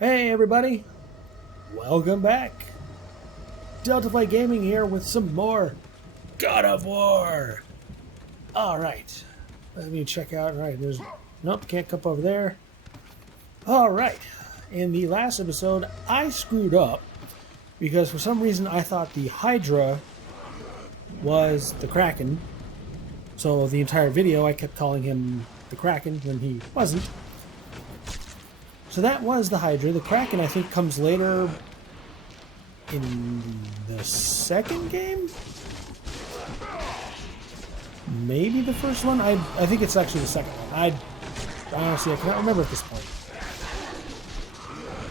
Hey everybody, welcome back. Deltafly Gaming here with some more God of War. Alright, let me check out, there's, nope, can't come over there. Alright, in the last episode I screwed up because for some reason I thought the Hydra was the Kraken. So the entire video I kept calling him the Kraken when he wasn't. So that was the Hydra. The Kraken, I think, comes later in the second game? Maybe the first one? I think it's actually the second one. Honestly, I can't remember at this point.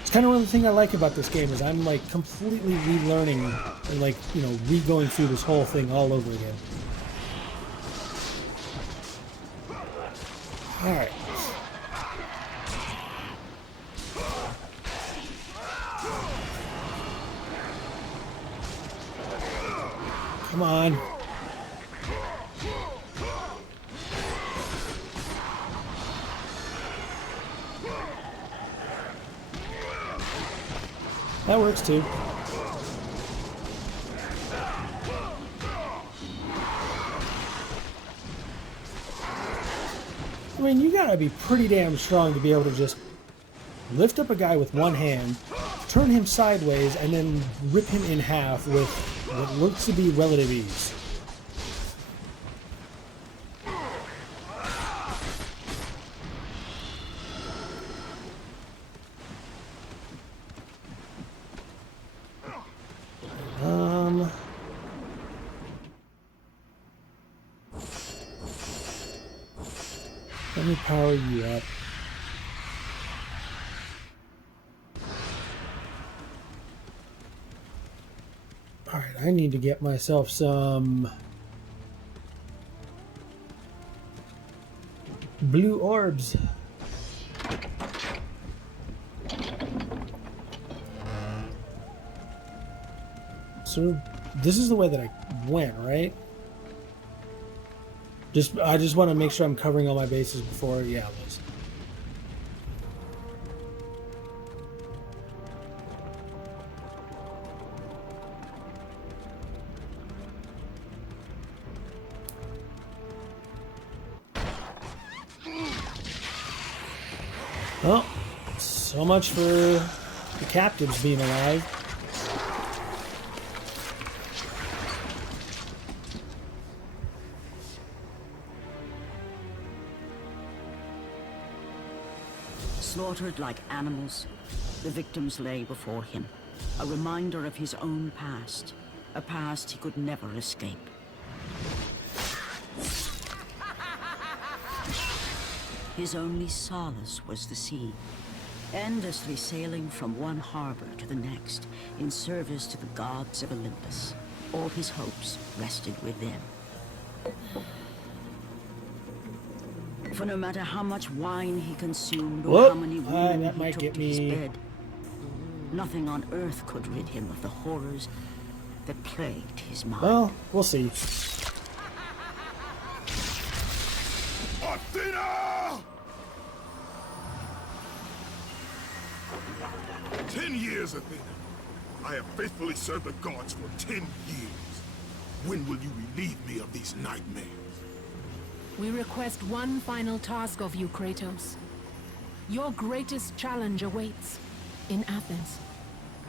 It's kind of one of the things I like about this game is I'm, like, completely relearning and, like, you know, re-going through this whole thing all over again. Alright. Come on. That works too. I mean, you gotta be pretty damn strong to be able to just lift up a guy with one hand, turn him sideways, and then rip him in half with what looks to be relative ease. Let me power you up. Alright, I need to get myself some blue orbs. So this is the way that I went, right? I just want to make sure I'm covering all my bases before, yeah, Liz. Well, so much for the captives being alive. Slaughtered like animals, the victims lay before him, a reminder of his own past, a past he could never escape. His only solace was the sea, endlessly sailing from one harbor to the next in service to the gods of Olympus. All his hopes rested with them. For no matter how much wine he consumed or how many women he took to his bed, nothing on earth could rid him of the horrors that plagued his mind. Well, we'll see. Athena! 10 years, Athena. I have faithfully served the gods for 10 years. When will you relieve me of these nightmares? We request one final task of you, Kratos. Your greatest challenge awaits in Athens,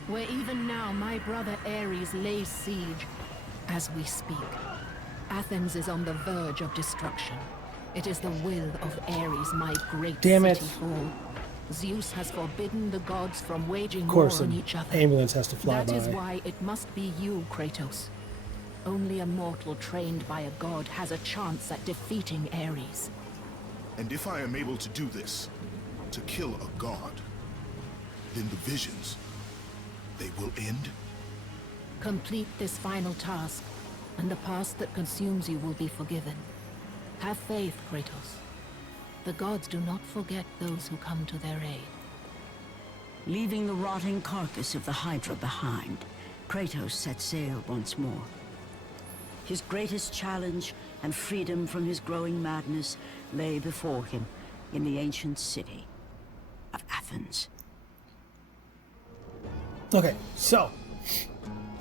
where even now my brother Ares lays siege as we speak. Athens is on the verge of destruction. It is the will of Ares, my great city fall. Zeus has forbidden the gods from waging war on each other. Ambulance has to fly by. That is why it must be you, Kratos. Only a mortal trained by a god has a chance at defeating Ares. And if I am able to do this, to kill a god, then the visions, they will end? Complete this final task, and the past that consumes you will be forgiven. Have faith, Kratos. The gods do not forget those who come to their aid. Leaving the rotting carcass of the Hydra behind, Kratos set sail once more. His greatest challenge and freedom from his growing madness lay before him in the ancient city of Athens. Okay, so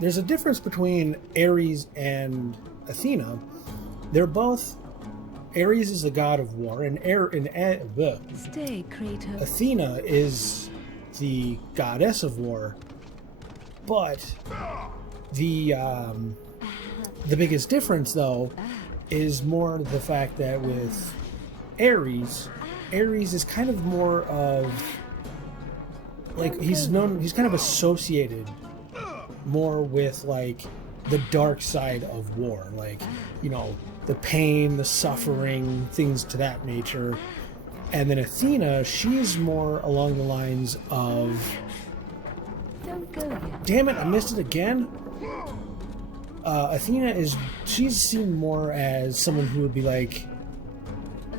there's a difference between Ares and Athena. They're both. Ares is the god of war, and Stay, Kratos. Athena is the goddess of war. But the biggest difference, though, is more the fact that with Ares is kind of more of like he's kind of associated more with like the dark side of war, like, you know, the pain, the suffering, things to that nature. And then Athena, she's more along the lines of, Don't go yet. damn it, I missed it again. Athena she's seen more as someone who would be like,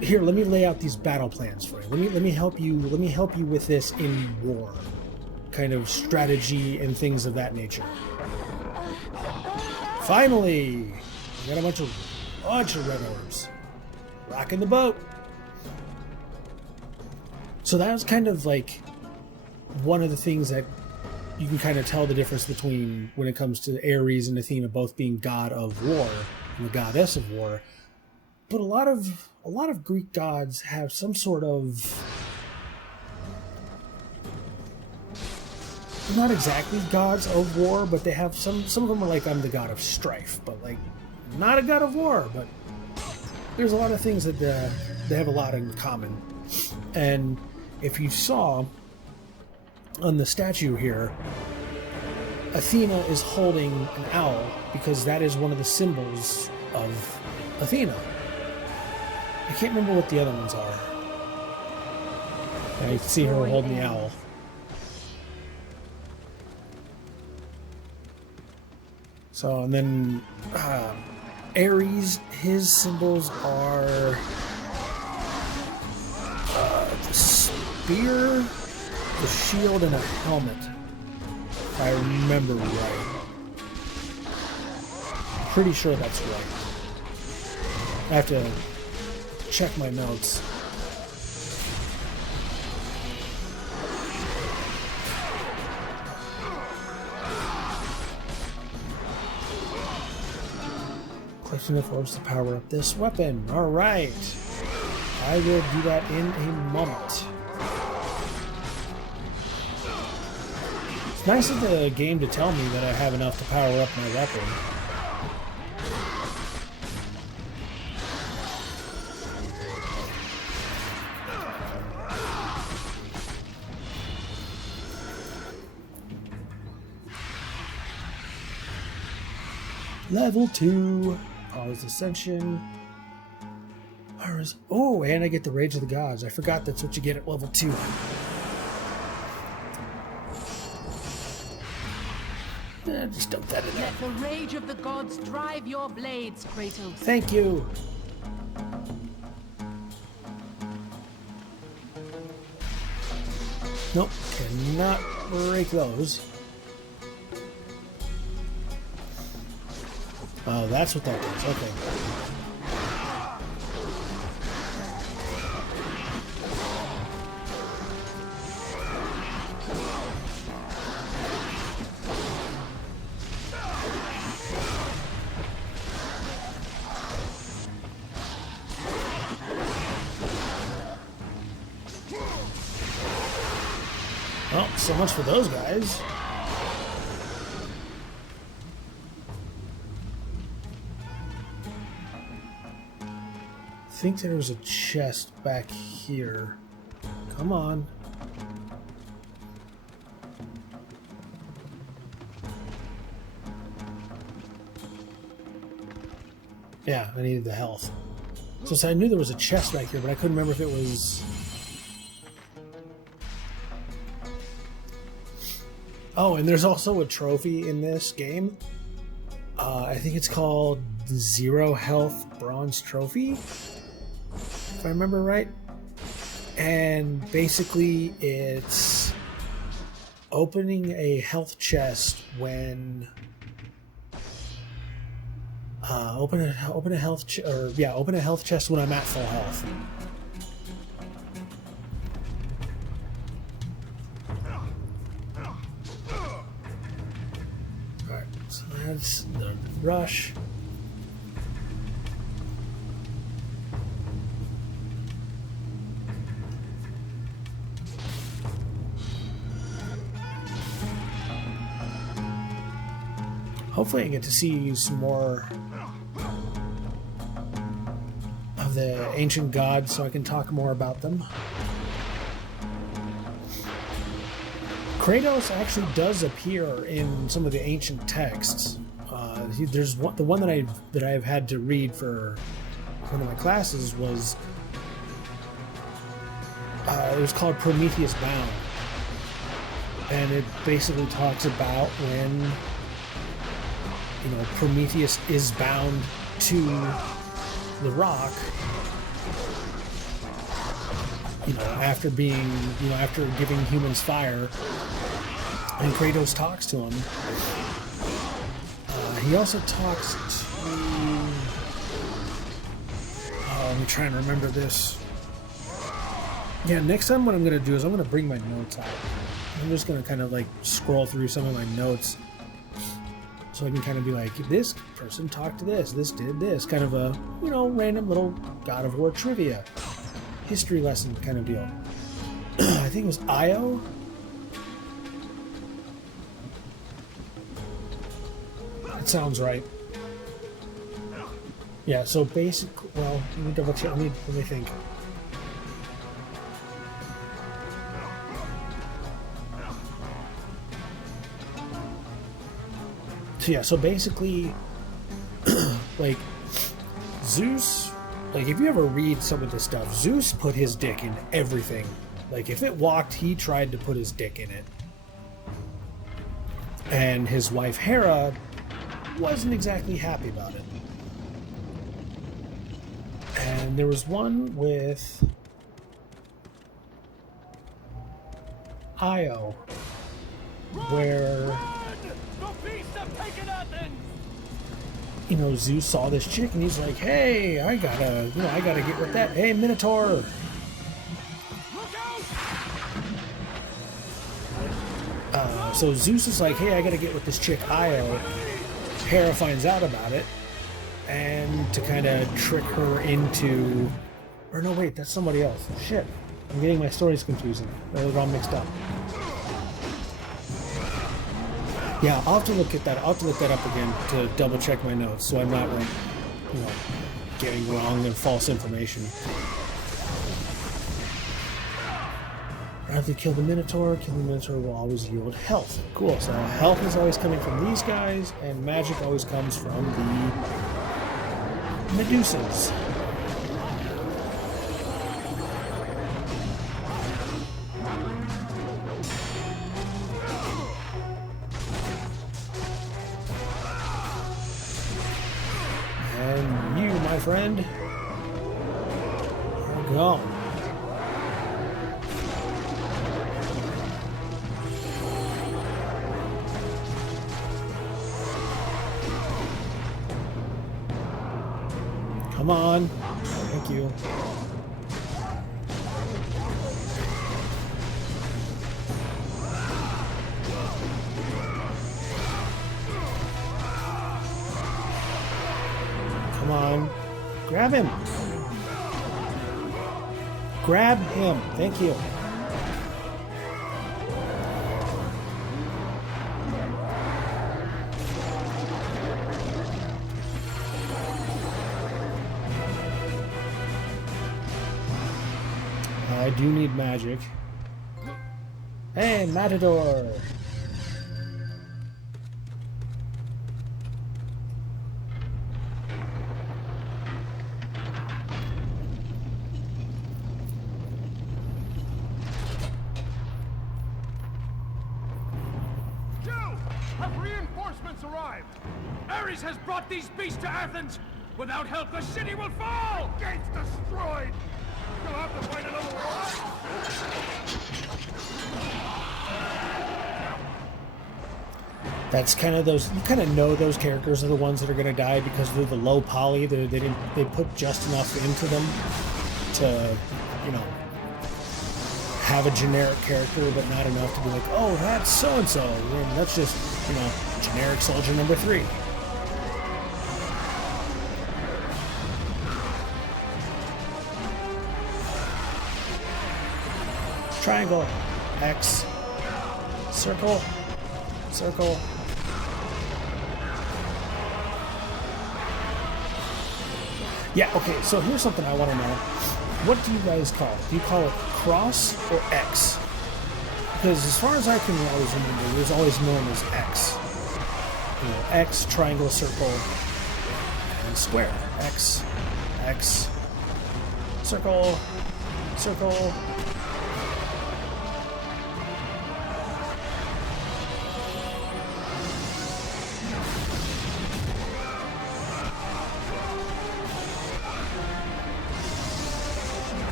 here, let me lay out these battle plans for you. Let me help you with this in war, kind of strategy and things of that nature. Finally, we got a bunch of red orbs, rocking the boat. So that was kind of like one of the things that you can kind of tell the difference between when it comes to Ares and Athena both being god of war and the goddess of war. But a lot of Greek gods have some sort of, not exactly gods of war, but they have some of them are like, I'm the god of strife, but like not a god of war. But there's a lot of things that they have a lot in common. And if you saw on the statue here, Athena is holding an owl because that is one of the symbols of Athena. I can't remember what the other ones are. I see her holding the owl. So, and then Ares, his symbols are the spear, the shield, and a helmet, if I remember right. Pretty sure that's right. I have to check my notes. Collecting enough orbs to power up this weapon. Alright. I will do that in a moment. It's nice of the game to tell me that I have enough to power up my weapon. Level 2. Pause Ascension. Oh, and I get the Rage of the Gods. I forgot that's what you get at level 2. Just dump that in there. Let the rage of the gods drive your blades, Kratos. Thank you. Nope, cannot break those. Oh, that's what that is. Okay. Well, so much for those guys. I think there was a chest back here. Come on. Yeah, I needed the health. So I knew there was a chest back here, but I couldn't remember if it was... Oh, and there's also a trophy in this game. I think it's called the Zero Health Bronze Trophy, if I remember right. And basically it's opening a health chest when open a health chest when I'm at full health. That's the rush. Hopefully I get to see some more of the ancient gods so I can talk more about them. Kratos actually does appear in some of the ancient texts. There's the one that I've had to read for one of my classes was it was called Prometheus Bound, and it basically talks about when Prometheus is bound to the rock, after being, after giving humans fire, and Kratos talks to him. He also talks to... I'm trying to remember this. Yeah, next time what I'm going to do is I'm going to bring my notes out. I'm just going to kind of like scroll through some of my notes so I can kind of be like, this person talked to this did this, kind of a, random little God of War trivia history lesson kind of deal. I think it was Io. It sounds right. Yeah, so basically, well, let me double check, let me think. So yeah, so basically, like, Zeus, like, if you ever read some of this stuff, Zeus put his dick in everything. Like, if it walked, he tried to put his dick in it. And his wife, Hera, wasn't exactly happy about it. And there was one with Io, where... Zeus saw this chick and he's like, hey, I gotta get with that. Hey, Minotaur. So Zeus is like, hey, I gotta get with this chick, Io. Hera finds out about it, and to kind of trick her into... Or no, wait, that's somebody else. Shit. I'm getting my stories confusing. They're all mixed up. Yeah, I'll have to look at that. I'll have to look that up again to double check my notes so I'm not like, getting wrong and false information. Rather kill the Minotaur. Killing the Minotaur will always yield health. Cool. So health is always coming from these guys, and magic always comes from the Medusas. Friend, we're gone. Come on. Thank you. Come on. Grab him. Grab him. Thank you. I do need magic. Hey, Matador. Ares has brought these beasts to Athens! Without help, the city will fall! Gates destroyed! You'll have to find another way! That's kind of those, you kind of know those characters are the ones that are going to die because they're the low poly. They put just enough into them to, have a generic character, but not enough to be like, oh, that's so-and-so. And that's just, you know, generic soldier number 3. Triangle, X, circle, circle. Yeah, okay, so here's something I want to know. What do you guys call it? Do you call it cross or X? Because as far as I can always remember, it was always known as X. You know, X, triangle, circle, and square. X, X, circle, circle.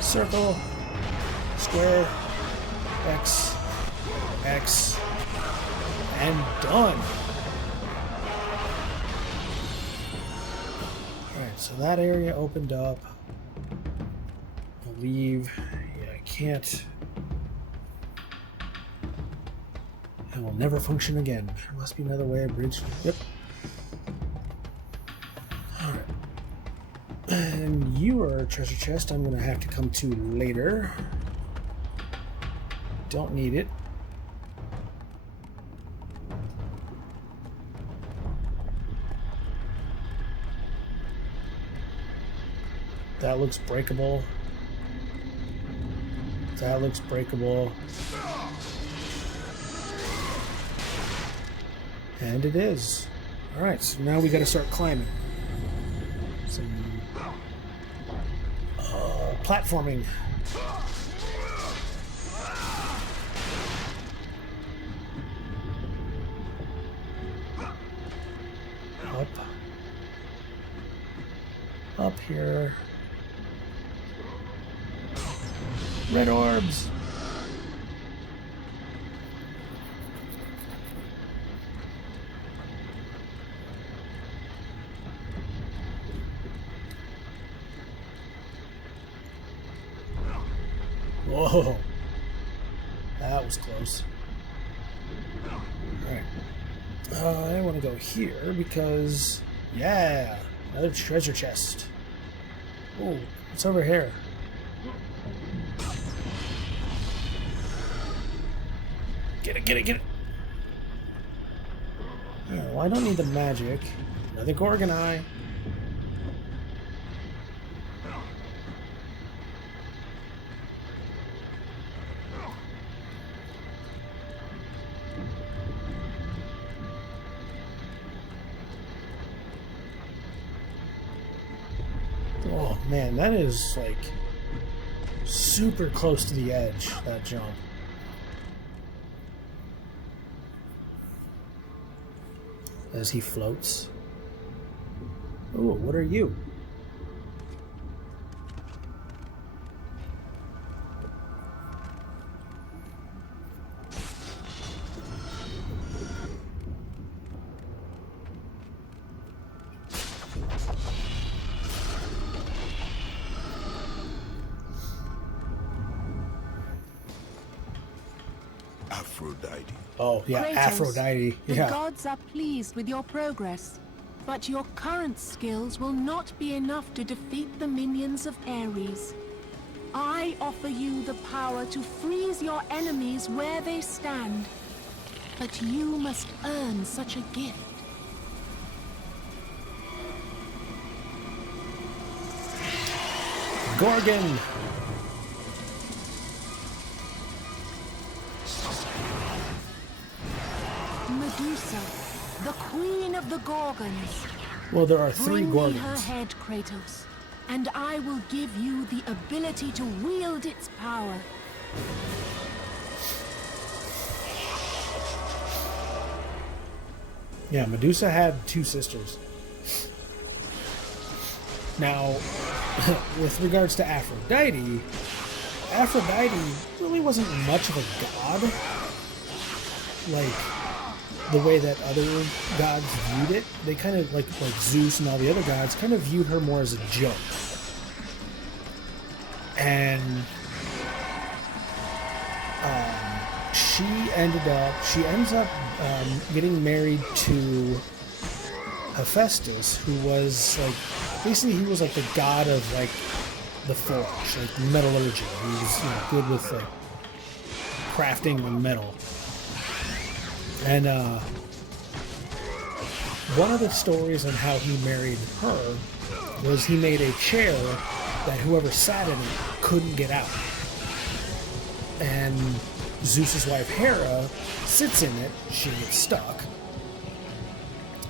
Circle, square, X, X, and done. Alright, so that area opened up. I believe, yeah, I can't. It will never function again. There must be another way, a bridge. Yep. Alright. And you are a treasure chest I'm going to have to come to later. Don't need it. That looks breakable. That looks breakable. And it is. Alright, so now we got to start climbing. Some platforming. Up here. Red orbs. Whoa. That was close. Alright. I want to go here because, yeah, another treasure chest. Oh, what's over here? Get it, get it, get it! Yeah, well, I don't need the magic. Another Gorgon Eye. Oh man, that is like super close to the edge, that jump. As he floats. Oh, what are you? Aphrodite. Oh, yeah, Kratos, Aphrodite. The Yeah. gods are pleased with your progress, but your current skills will not be enough to defeat the minions of Ares. I offer you the power to freeze your enemies where they stand, but you must earn such a gift. Gorgon! Medusa, the queen of the Gorgons. Well, there are 3 Bring me her Gorgons. head, Kratos, and I will give you the ability to wield its power. Yeah, Medusa had 2 sisters. Now, with regards to Aphrodite, Aphrodite really wasn't much of a god. Like, the way that other gods viewed it. They kind of, like Zeus and all the other gods, kind of viewed her more as a joke. and she ends up getting married to Hephaestus, who was like, basically he was like the god of like the forge, like metallurgy. He was, you know, good with like crafting the metal. And one of the stories on how he married her was he made a chair that whoever sat in it couldn't get out. And Zeus's wife Hera sits in it, she gets stuck.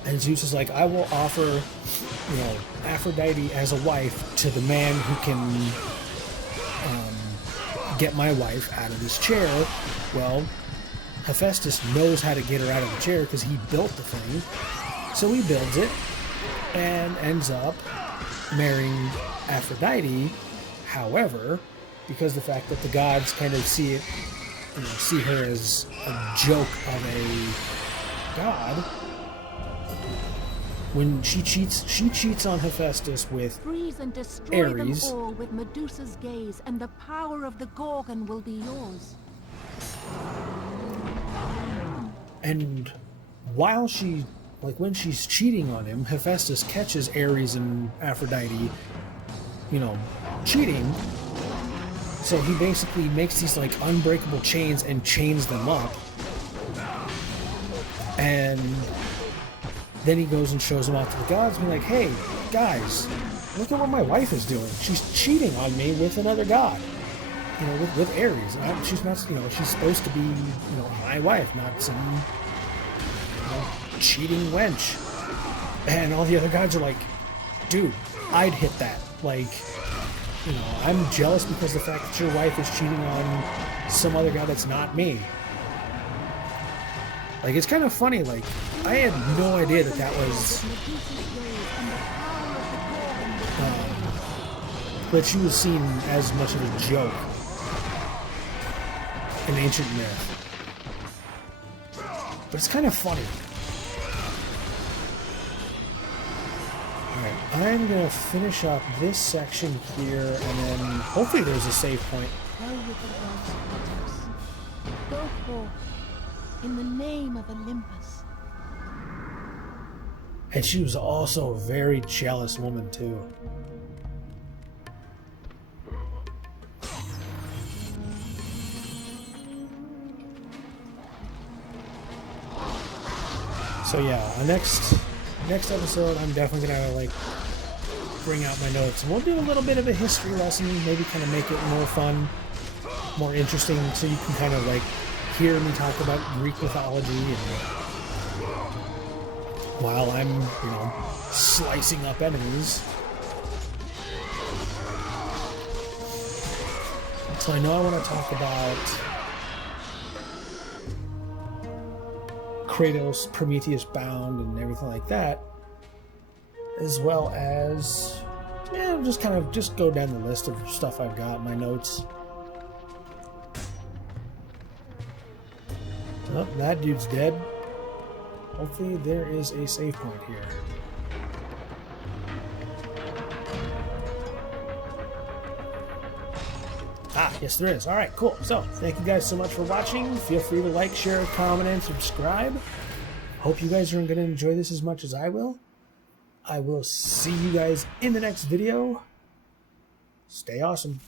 And Zeus is like, I will offer, you know, Aphrodite as a wife to the man who can get my wife out of this chair. Well, Hephaestus knows how to get her out of the chair because he built the thing. So he builds it and ends up marrying Aphrodite. However, because the fact that the gods kind of see it, you know, see her as a joke of a god, when she cheats on Hephaestus with Freeze and destroy Ares. them all with Medusa's gaze, and the power of the Gorgon will be yours. And while she, like when she's cheating on him, Hephaestus catches Ares and Aphrodite, you know, cheating. So he basically makes these like unbreakable chains and chains them up. And then he goes and shows them off to the gods, being like, hey, guys, look at what my wife is doing. She's cheating on me with another god. You know, with Ares. And she's not, you know, she's supposed to be, you know, my wife, not some, you know, cheating wench. And all the other gods are like, dude, I'd hit that. Like, you know, I'm jealous because the fact that your wife is cheating on some other guy that's not me. Like, it's kind of funny, like, I had no idea that that was, that she was seen as much of a joke in ancient myth. But it's kind of funny. Alright, I'm going to finish up this section here, and then hopefully there's a save point. Go with the gods, Kratos. Go forth in the name of Olympus. And she was also a very jealous woman, too. So yeah, next episode, I'm definitely gonna like bring out my notes, and we'll do a little bit of a history lesson, maybe kind of make it more fun, more interesting, so you can kind of like hear me talk about Greek mythology, and while I'm, you know, slicing up enemies. So I know I want to talk about Kratos, Prometheus Bound, and everything like that, as well as, yeah, just kind of just go down the list of stuff I've got, my notes. Oh, that dude's dead. Hopefully there is a save point here. Ah, yes there is. Alright, cool. So, thank you guys so much for watching. Feel free to like, share, comment, and subscribe. Hope you guys are going to enjoy this as much as I will. I will see you guys in the next video. Stay awesome.